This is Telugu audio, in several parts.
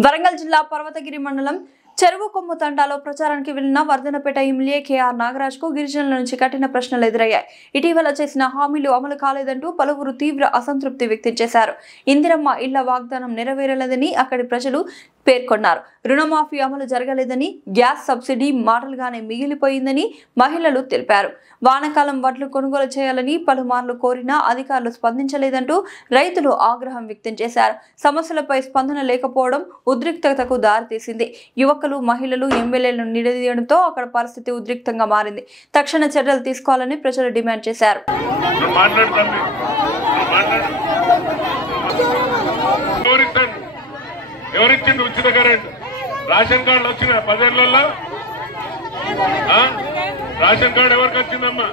వరంగల్ జిల్లా పర్వతగిరి మండలం చెరువు కొమ్ము తండాలో ప్రచారానికి వెళ్లిన వర్ధనపేట ఎమ్మెల్యే కేఆర్ నాగరాజ్ కు గిరిజనుల నుంచి కఠిన ప్రశ్నలు ఎదురయ్యాయి. ఇటీవల చేసిన హామీలు అమలు కాలేదంటూ పలువురు తీవ్ర అసంతృప్తి వ్యక్తం చేశారు. ఇందిరమ్మ ఇళ్ల వాగ్దానం నెరవేరలేదని అక్కడి ప్రజలు పేర్కొన్నారు. రుణమాఫీ అమలు జరగలేదని, గ్యాస్ సబ్సిడీ మాటలుగానే మిగిలిపోయిందని మహిళలు తెలిపారు. వానాకాలం వడ్లు కొనుగోలు చేయాలని పలుమార్లు కోరినా అధికారులు స్పందించలేదంటూ రైతులు ఆగ్రహం వ్యక్తం చేశారు. సమస్యలపై స్పందన లేకపోవడం ఉద్రిక్తతకు దారితీసింది. యువకులు, మహిళలు ఎమ్మెల్యేలను నిలదీయడంతో అక్కడ పరిస్థితి ఉద్రిక్తంగా మారింది. తక్షణ చర్యలు తీసుకోవాలని ప్రజలు డిమాండ్ చేశారు. ఎవరిచ్చింది ఉచిత కరెంట్? రేషన్ కార్డు వచ్చిన 10 ఏళ్లలో రేషన్ కార్డు ఎవరికి వచ్చిందమ్మా?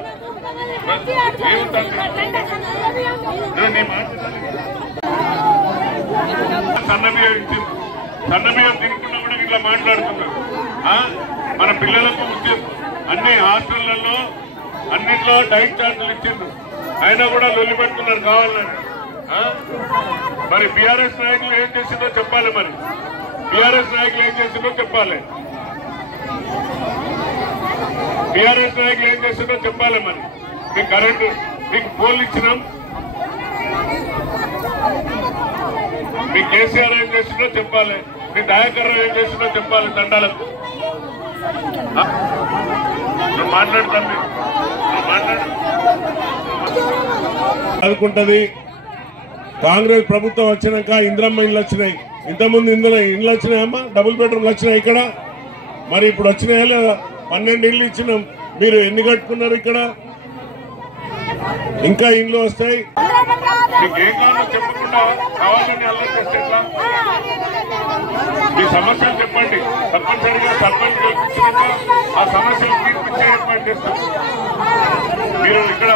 సన్నబియ్యం ఇచ్చింది. సన్నబియ్యం తినుకున్నా కూడా ఇట్లా మాట్లాడుతున్నారు. మన పిల్లలకు అన్ని హాస్టళ్లలో అన్నిట్లో డైట్ చార్టులు ఇచ్చిండ్రు. అయినా కూడా లొల్లి పెడుతున్నారు కావాలని. మరి బీఆర్ఎస్ నాయకులు ఏం చేసిందో చెప్పాలి. మరి బీఆర్ఎస్ నాయకులు ఏం చేసిందో చెప్పాలి. బీఆర్ఎస్ నాయకులు ఏం చేసిందో చెప్పాలి. మరి మీకు కరెంటు, మీకు పోల్ ఇచ్చినాం. మీ కేసీఆర్ ఏం చేసిందో చెప్పాలి. మీ దయాకర్ ఏం చేసిందో చెప్పాలి. దండాలకు మాట్లాడుతుంది అనుకుంటది. కాంగ్రెస్ ప్రభుత్వం వచ్చినాక ఇందిరమ్మ ఇళ్ళు వచ్చినాయి. ఇంతకుముందు ఇళ్ళు వచ్చినాయమ్మా, డబుల్ బెడ్రూమ్లు వచ్చినాయి ఇక్కడ. మరి ఇప్పుడు వచ్చినాయా లేదా? 12 ఇళ్ళు ఇచ్చినాం. మీరు ఎన్ని కట్టుకున్నారు ఇక్కడ? ఇంకా ఇండ్లు వస్తాయి. మీకు ఏం కావాలో చెప్పకుండా కావాలని అల్లరి చేస్తే ఎట్లా? మీ సమస్యలు చెప్పండి. తప్పనిసరిగా సర్పంచ్ గెలిపించినాక ఆ సమస్యలు తీర్పిచ్చే ఏర్పాటు చేస్తాం. మీరు ఇక్కడ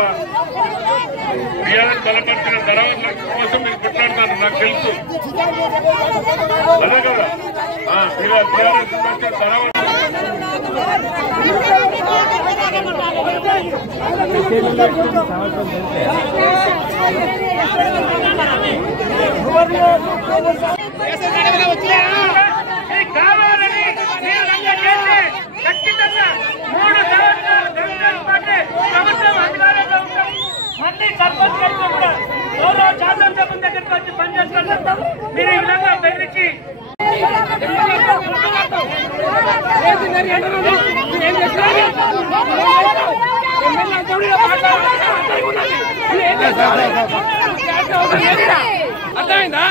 బీఆర్ఎస్ బలపరిచిన ధరవల కోసం మీరు కొట్లాడతాను, నాకు తెలుసు. అదే కదా బీఆర్ఎస్ ధరవ మళ్ళీ సర్పంచ్ గారితో కూడా గౌరవ శాసనసభ దగ్గరికి వచ్చి పనిచేస్తున్నారు. మీరు ఈ విధంగా బెదిరించి అర్థమైందా?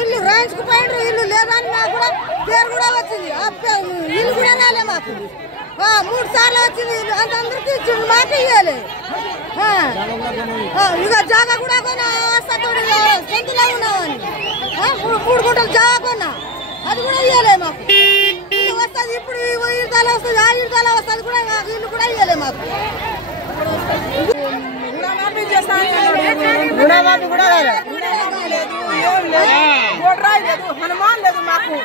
ఇల్లు రాయించుకుపోయిండ్రు. ఇల్లు లేదని మాకు కూడా పేరు కూడా వచ్చింది. ఇల్లు కూడా రాలే మాకు. 3 సార్లు వచ్చింది. అందరికి ఇచ్చిండు, మాకు ఇవ్వలే. ఇక జాగా కూడా కొన్నా, సొంతలో ఉన్నామని 3 గుంటలు జాగా కొన్నా, అది కూడా ఇవ్వలే మాకు. ఇల్లు వస్తుంది. ఇప్పుడు ఇళ్ళ వస్తుంది, ఆ ఇళ్ళ వస్తుంది కూడా. ఇల్లు కూడా ఇవ్వలే మాకు. రుణమాఫీ కూడా హనుమాన్ లేదు మాకు.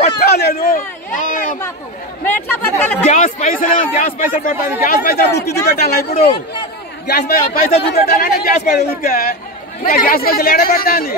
పట్టా లేదు. గ్యాస్ పైసలు పడుతుంది. గ్యాస్ పైసలు గుర్తు చూపెట్టాలి. ఇప్పుడు గ్యాస్ పైసలు చూపెట్టాలంటే గ్యాస్ పైసలు ఉంటే ఇంకా గ్యాస్ పైసలు ఏడ పడుతుంది.